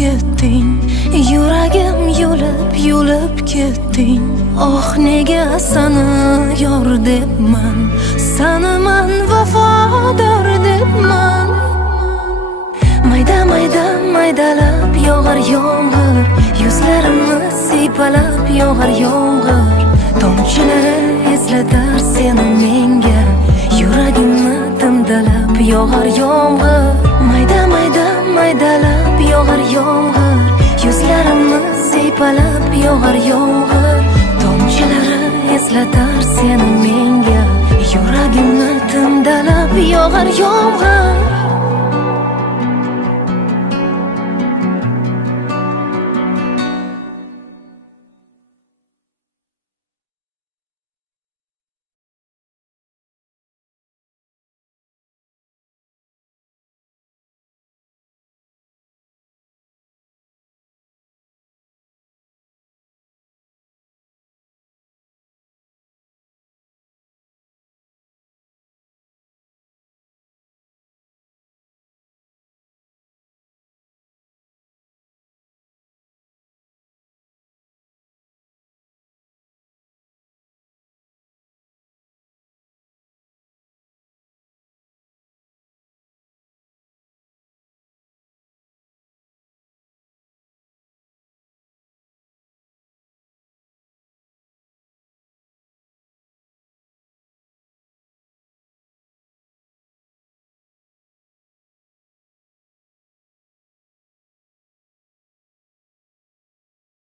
ketding, yuragim yulib ketding. Oh nega seni yor debman, seni man vafodor debman. Maydalab yog'ar yomg'ir, yuzlarimni siypalab yog'ar yomg'ir. Tomchilari eslatar seni menga, yuragimni timdalab yog'ar yomg'ir. Maydalab yog'ar yomg'ir, yuzlarimni siypalab yog'ar yomg'ir. Tomchilari eslatar seni menga, yuragimni timdalab yog'ar yomg'ir.